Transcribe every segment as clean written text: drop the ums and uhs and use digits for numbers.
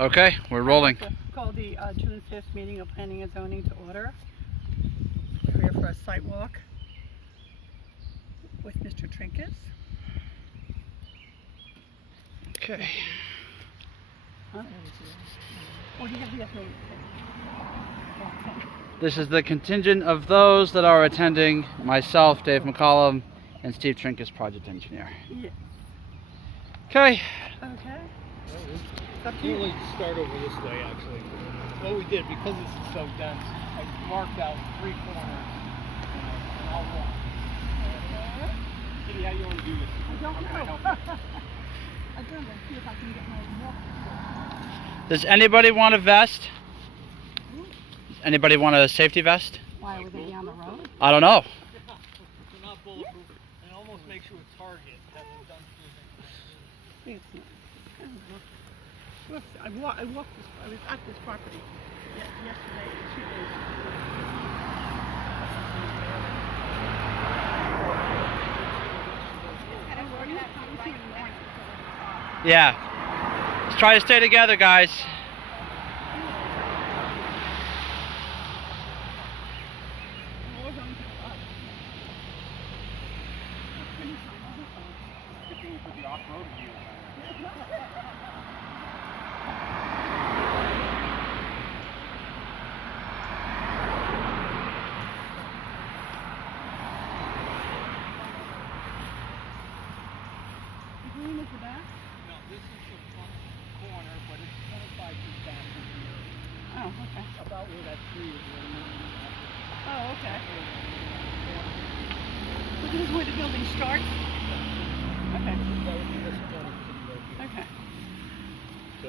Okay, we're rolling. Call the June 5th meeting of Planning and Zoning to order. We're here for a site walk with Mr. Trinkus. Okay. Huh? Oh, you have the other one. This is the contingent of those that are attending, myself, Dave McCollum, and Steve Trinkus, project engineer. Yeah. Okay. Okay. We'd like to start over this way, actually. What we did, because this is so dense, I marked out 3 corners, and I'll walk. Kitty, how do you want to do this? I don't know. help I'm going to see if I can get my walk. Does anybody want a vest? Does anybody want a safety vest? Why would they be on the road? I don't know. They're not bulletproof, and it almost makes you a target having done through It's not. Look, I walked this. I was at this property yesterday and 2 days ago. Yeah. Let's try to stay together, guys. for the off-road view. The green is the back? No, this is the front corner, but it's 25 feet back from here. Oh, okay. About where that tree is. Oh, okay. So this is where the building starts? Okay. That would be this corner right here. Okay. So,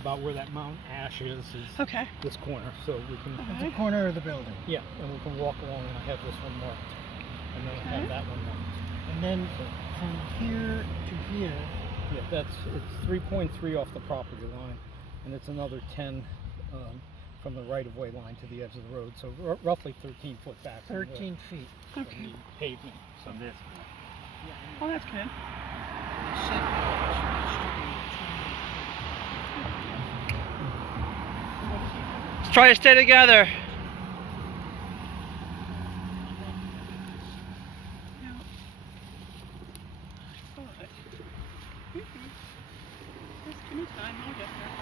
about where that Mount Ash is Okay. this corner. So we can. It's a corner of the building. Yeah, and we can walk along, and I have this one marked, and then I Okay. have that one marked. And then from here to here, Yeah, it's 3.3 off the property line, and it's another 10 from the right-of-way line to the edge of the road. So roughly 13 foot back. From 13 feet. the Okay. pavement. So this. Oh, that's good. The setback should be 20 feet. Let's try to stay together. Now, I saw it. Just give me time, I'll get there.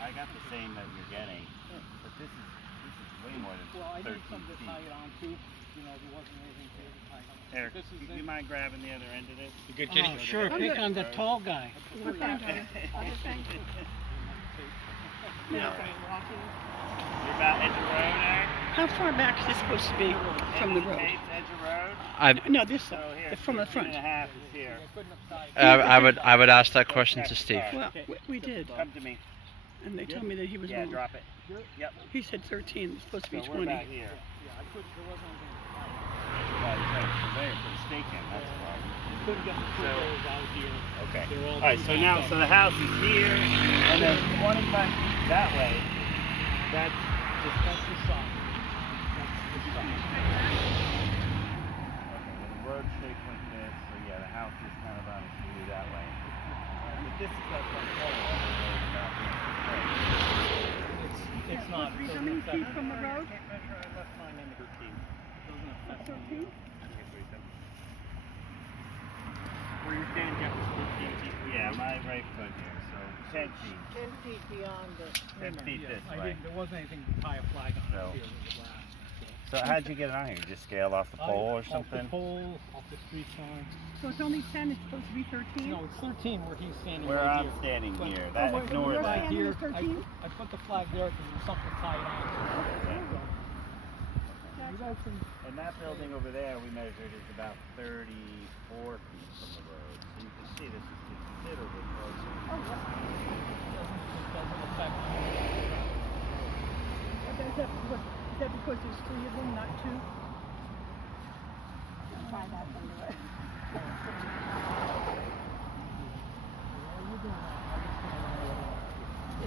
I got the same that you're getting, but this is way more than Well, I 13 need something to feet. tie it on to. You know, there wasn't anything to tie it on. Eric, This is you mind grabbing the other end of this? You good, Oh, sure, I'm pick good. on the tall guy. We're fine, Johnny. Okay, thank you. Now, walking. You're about edge of road, Eric? How far back is this supposed to be from the road? Edge of road? No, this So side, here, from the front. 13.5 is here. I would ask that question to Steve. Well, we did, Come to me. and they told me that he was Yeah, wrong. drop it. Yep. He said 13, it's supposed to be So we're 20. about here. Yeah, I couldn't, there wasn't anything to tie it Right, so there, put a stake in, that's why. on. Couldn't get the two So- doors out here. Okay. They're all Alright, so now, so the house is here, and then 25 feet that way, that's just, That's the side. That's the side. okay, with a road shaped like this, so yeah, the house is kind of on its view that way. But this is that front corner, all the way about here. It's not. How doesn't many affect feet from the road? I left mine in the 13. Doesn't affect 13? Where you stand, Jeff, is 13 feet. Yeah, my right foot here, so 10 feet. 10 feet beyond the 10 feet this I way. didn't, there wasn't anything to tie a flag on So- here with the glass. So how'd you get it on here? You just scale off the pole or Off the something? pole, off the street sign. So it's only 10, it's supposed to be 13? No, it's 13 where he's standing Where right I'm here. standing But- here, Oh, that where ignore you're that. standing Here, is 13? I put the flag there because there's something to tie it on to. You guys can, And that building over there we measured is about 34 feet from the road. So you can see this is considerably closer. Oh, doesn't affect. Is that because there's 3 of them, not 2? Try that anyway.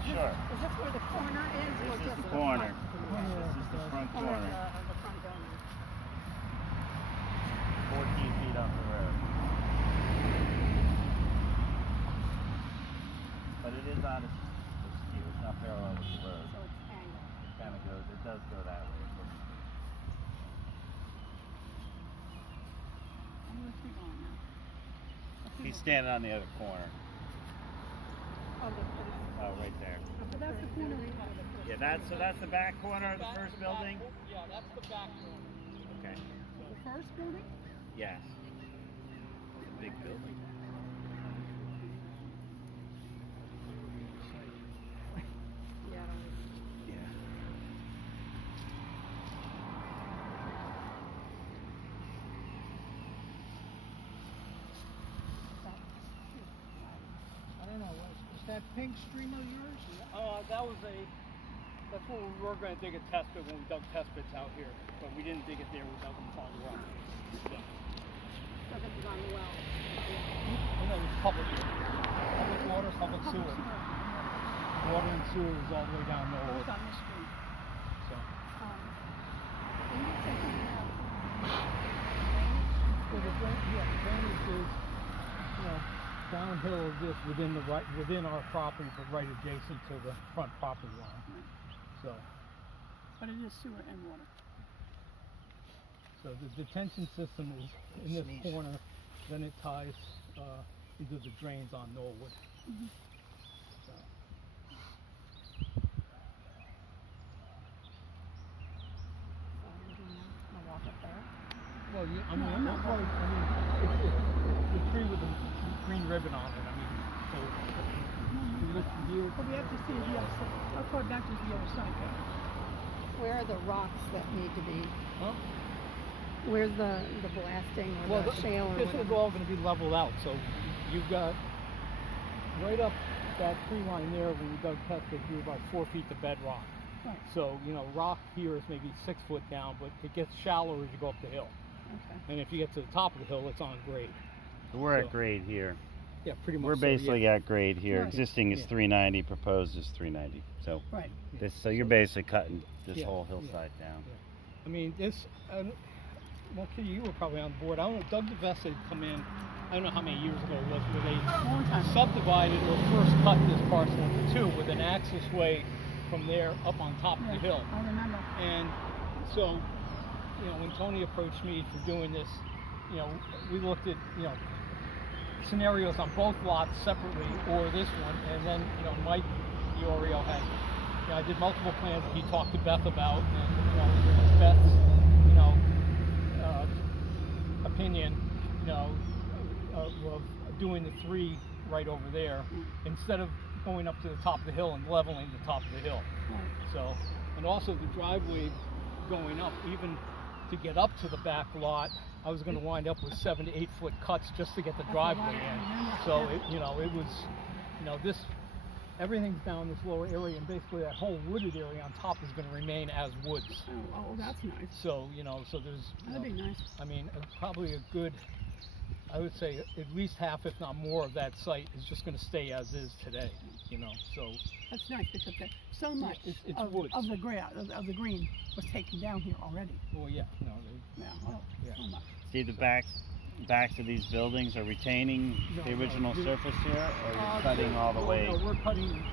sure. Is this where the corner is? or This is just the corner. front? This is the front Corner corner. of the front building. 14 feet off the road. But it is on a skew. It's not parallel with the road. So it's angled. It kind of goes, it does go that way. Where's he going now? He's standing on the other corner. Oh, Oh, right there. so that's the corner. Yeah, that's the back corner of the first building? Yeah, that's the back door. Okay. The first building? Yes. It's a big building. Yeah. Yeah. I don't know, is that pink stream of yours? That's what we were going to dig a test pit when we dug test pits out here, but we didn't dig it there. We dug them farther up. So, So this is on the well. and that was public water, public sewer. Water and sewer was all the way down Oh, there. it's on the street. So, And you said something about so the drainage is, downhill of this within our property, but right adjacent to the front property line. So, but it is sewer and water. so the detention system is in this corner, then it ties into the drains on Norwood. So, well, it's the tree with the green ribbon on it. I mean, so you look from here. But we have to see the other side. How far back is the other side go? Where are the rocks that need to be? Huh? Where's the blasting or Well, the shale or this is whatever? all going to be leveled out. So you've got right up that tree line there when we dug test pit, you're about 4 feet to bedrock. Right. So, rock here is maybe 6 foot down, but it gets shallower as you go up the hill. Okay. And if you get to the top of the hill, it's on grade. So we're So- at grade here. Yeah, pretty much. We're so, basically yeah. at grade here. Right. Existing is Yeah. 390, proposed is 390. So Right. so you're basically cutting this Yeah, whole yeah. hillside down. I mean, this, well, Kitty, you were probably on board. I don't know, Doug DeVesta had come in, I don't know how many years ago it was, where they Long time. subdivided or first cut this parcel into two with an access way from there up on top of the hill. I remember. And so, when Tony approached me for doing this, we looked at, scenarios on both lots separately or this one, and then, Mike Iorio had, I did multiple plans that he talked to Beth about, and, Beth's, opinion, of doing the three right over there, instead of going up to the top of the hill and leveling the top of the hill. Right. So, and also the driveway going up, even to get up to the back lot, I was going to wind up with 7 to 8 foot cuts just to get the That's a lot, driveway I in. remember, So yeah. it was, this, everything's down this lower area, and basically that whole wooded area on top is going to remain as woods. Oh, that's nice. So, so there's, That'd be nice. I mean, probably a good, I would say at least half, if not more, of that site is just going to stay as is today. So That's nice because so much it's of woods. the of the green was taken down here already. well, yeah, Yeah. Oh, Yeah. so much. See the backs of these buildings are retaining No, the no, original the- surface here, or you're cutting all the way? No, we're cutting.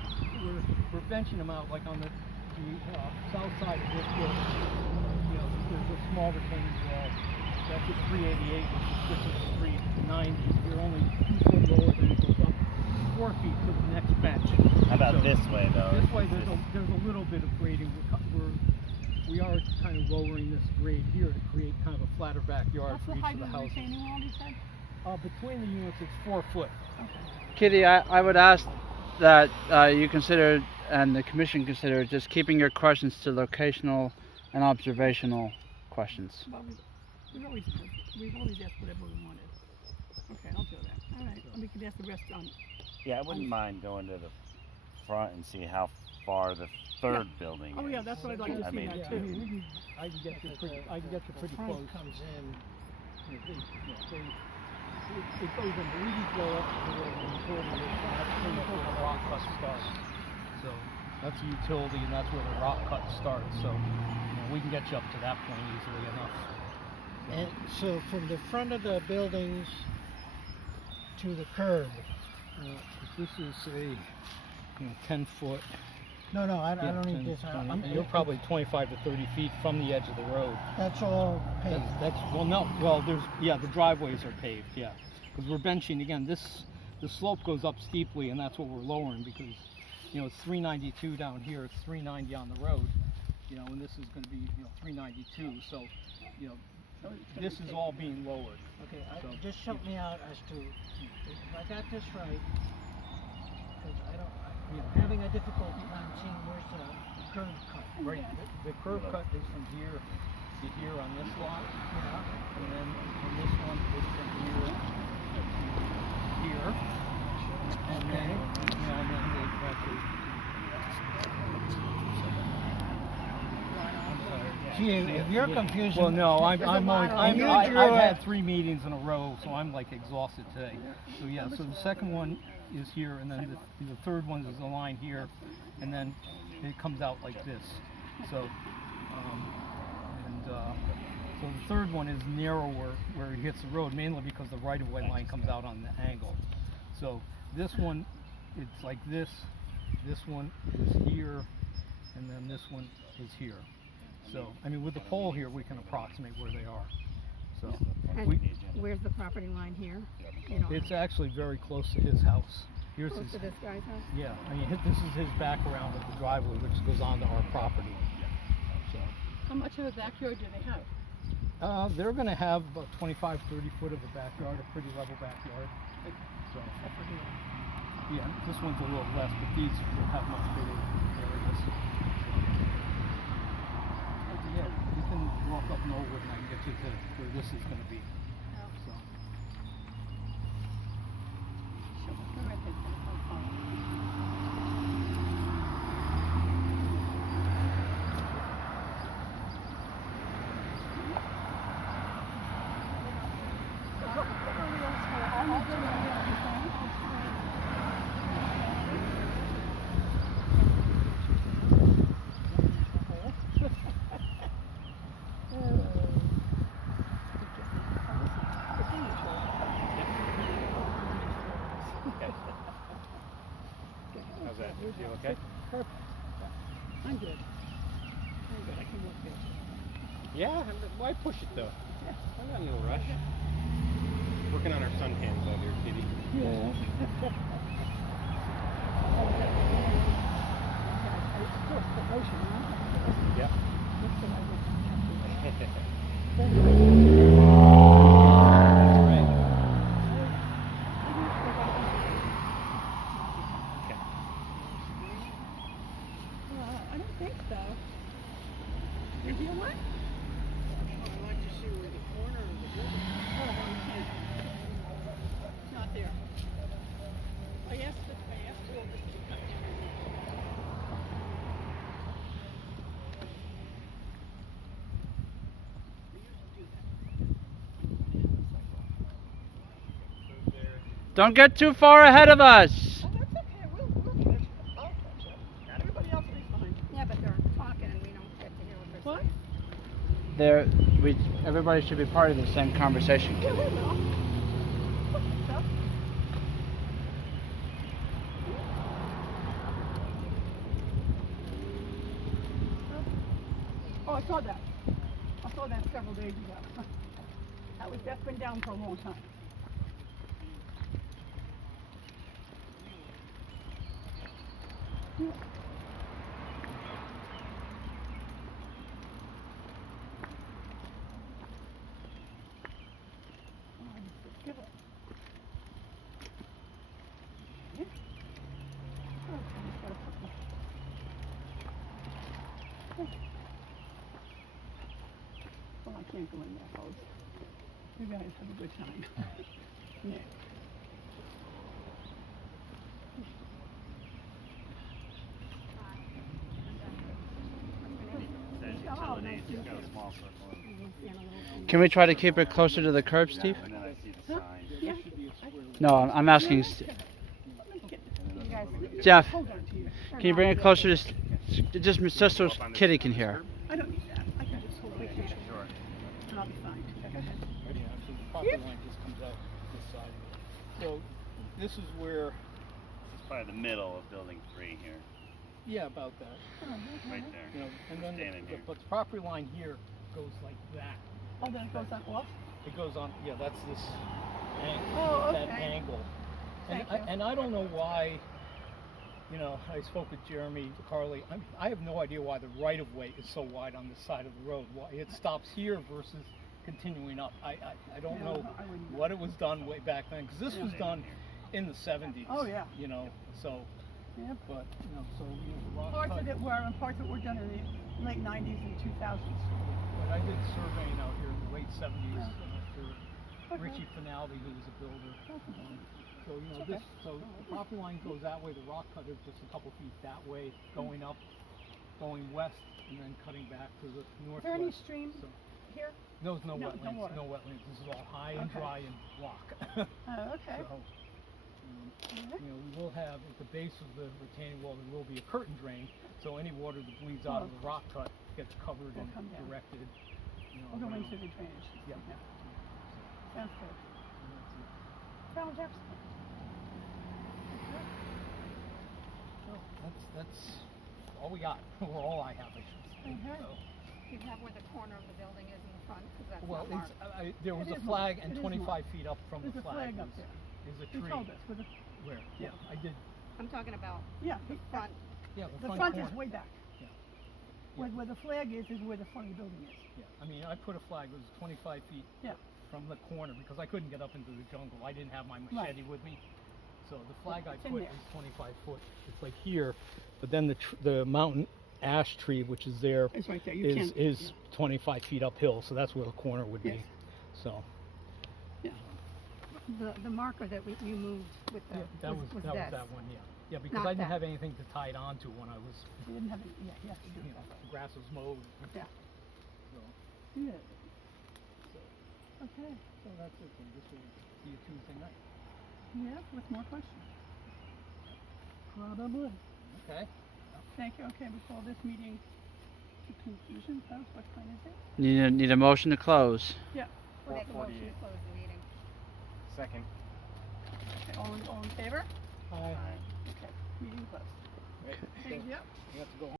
We're benching them out like on the south side of this building. There's a small retaining wall. That's at 388, which is 390. You're only 2 foot lower than it goes up 4 feet to the next bench. How about So, this way though? This way, Is there's a little bit of grading. We are kind of lowering this grade here to create kind of a flatter backyard What's for the each height of of the the houses. retaining wall, you said? Between the units, it's 4 foot. Kitty, I would ask that you consider, and the commission consider, just keeping your questions to locational and observational questions. Well, we've always asked whatever we wanted. Okay, I'll do that. All right, and we can ask the rest on. Yeah, I wouldn't mind going to the front and see how far the third building Oh is. yeah, that's what I'd like to I see mean, that Yeah, I too. mean, I can get you pretty front close. comes in. It goes in the leading flow up to the utility, that's pretty much where the rock crust starts. So that's a utility, and that's where the rock cut starts. So we can get you up to that point easily enough. And so from the front of the buildings to the curb. If this is a 10 foot. No, I Yeah, don't 10, need this. 20, you're probably 25 to 30 feet from the edge of the road. That's all paved. The driveways are paved, yeah. Because we're benching, again, the slope goes up steeply, and that's what we're lowering, because, it's 392 down here, it's 390 on the road, and this is going to be, 392, so, this is all being lowered. Okay, So, just help me out as to if I got this right. Because I'm having a difficult time seeing where's the curb cut. Right, the curb cut is from here to here on this lot, and then on this one is from here to here, and then, and then they actually. See, if you're confused. Well, no, I've drew had 3 meetings in a row, so I'm like exhausted today. So yeah, so the second one is here, and then the third one is a line here, and then it comes out like this. So, so the third one is narrower where it hits the road, mainly because the right-of-way line comes out on the angle. So this one, it's like this. This one is here, and then this one is here. So, with the pole here, we can approximate where they are. So, And where's the property line here? it's actually very close to his house. Here's Close his, to this guy's house? yeah, this is his background of the driveway, which goes onto our property. So, How much of a backyard do they have? they're going to have about 25, 30 foot of a backyard, a pretty level backyard. So, yeah, this one's a little less, but these will have much bigger areas. Yeah, you can walk up Norwood and I can get you to where this is going to be. So. How's that? You okay? I'm good. I can work this. Yeah, why push it though? I'm not in no rush. Working on our suntans out here, kitty. Yeah. I don't think so. Did you what? I'd like to see where the corner of the building. It's not there. I asked Will to cut down. Don't get too far ahead of us. Oh, that's okay. We'll catch it. I'll catch it. Everybody else will be fine. Yeah, but they're talking and we don't get to hear what What? they're saying. Everybody should be part of the same conversation. Yeah, we will. So, oh, I saw that. I saw that several days ago. That's been down for a long time. Well, I can't go in that house. You guys have a good time. Yeah. Says utilities, you've got a small circle. Can we try to keep it closer to the curb, Steve? And then I see the sign. No, I'm asking. You guys, Jeff, Hold on to you. Can you bring it closer just so Kitty can hear? I don't need that. I can just hold it here. Sure. And I'll be fine. Go ahead. Yeah, so the property line just comes out this side. So this is where, It's probably the middle of building 3 here. yeah, about that. Right there. You know, and then Standing here. but the property line here goes like that. Oh, then it goes on off? It goes on, yeah, that's this angle, Oh, that okay. angle. And Thank you. I don't know why, you know, I spoke with Jeremy, Carly, I have no idea why the right-of-way is so wide on this side of the road. Why it stops here versus continuing up. I don't Yeah, know I wouldn't know. what it was done way back then, because this was done in the 70s. Oh, yeah. You know, so, Yep. but, you know, so, you know, the rock Parts cut- of it were, and parts of it were done in the late 90s and 2000s. But I did surveying out here in the late 70s Yeah. for Okay. Richie Finaldi, who was a builder. So, you know, Okay. so the property line goes that way, the rock cut is just a couple feet that way, going up, going west, and then cutting back to the Is there any northwest. streams So, here? no, no No, no wetlands, water. no wetlands, this is all high and Okay. dry and rock. Oh, okay. So, Alright. you know, we will have, at the base of the retaining wall, there will be a curtain drain, so any water that bleeds out of the rock cut gets covered Will and come down. directed, you know, We'll go around. into the drainage. Yeah. Sounds good. And that's it. Sounds excellent. So that's all we got, or all I have, I should say. Okay. So, You have where the corner of the building is in the front, because that's well, not it's, marked. there was It a is flag, marked. and It is 25 marked. feet up from There's the a flag up is, there. is a You tree. told us with a, Where? Yeah. I did. I'm talking about yeah, the front. Yeah, the front is corner. way back. Yeah. Where the flag is where the front of the building is. Yeah, I mean, I put a flag. It was 25 feet Yeah. from the corner because I couldn't get up into the jungle. I didn't have my Right. machete with me, so the flag I It's in put there. is 25 foot. It's like here, but then the mountain ash tree, which is there, It's right there. You can't. is 25 feet uphill. So that's where the corner would Yes. be. So The marker that you moved with the, yeah, that was this. that one. Yeah, yeah, because Not I didn't that. have anything to tie it onto when I was, You didn't have any, yeah, you have to do you know, that. the grass was mowed. Yeah. So, Yeah. so, Okay. so that's it. And this will see you Tuesday night. Yeah, with more questions. Probably. Okay. Thank you. Okay, we call this meeting to conclusion. Huh? What time is it? Need a motion to close. Yeah. We'll make a motion to 4:48. close the meeting. Second. Okay, all in favor? Hi. Aye. Okay, meeting closed. Right. Thank you. You have to go home.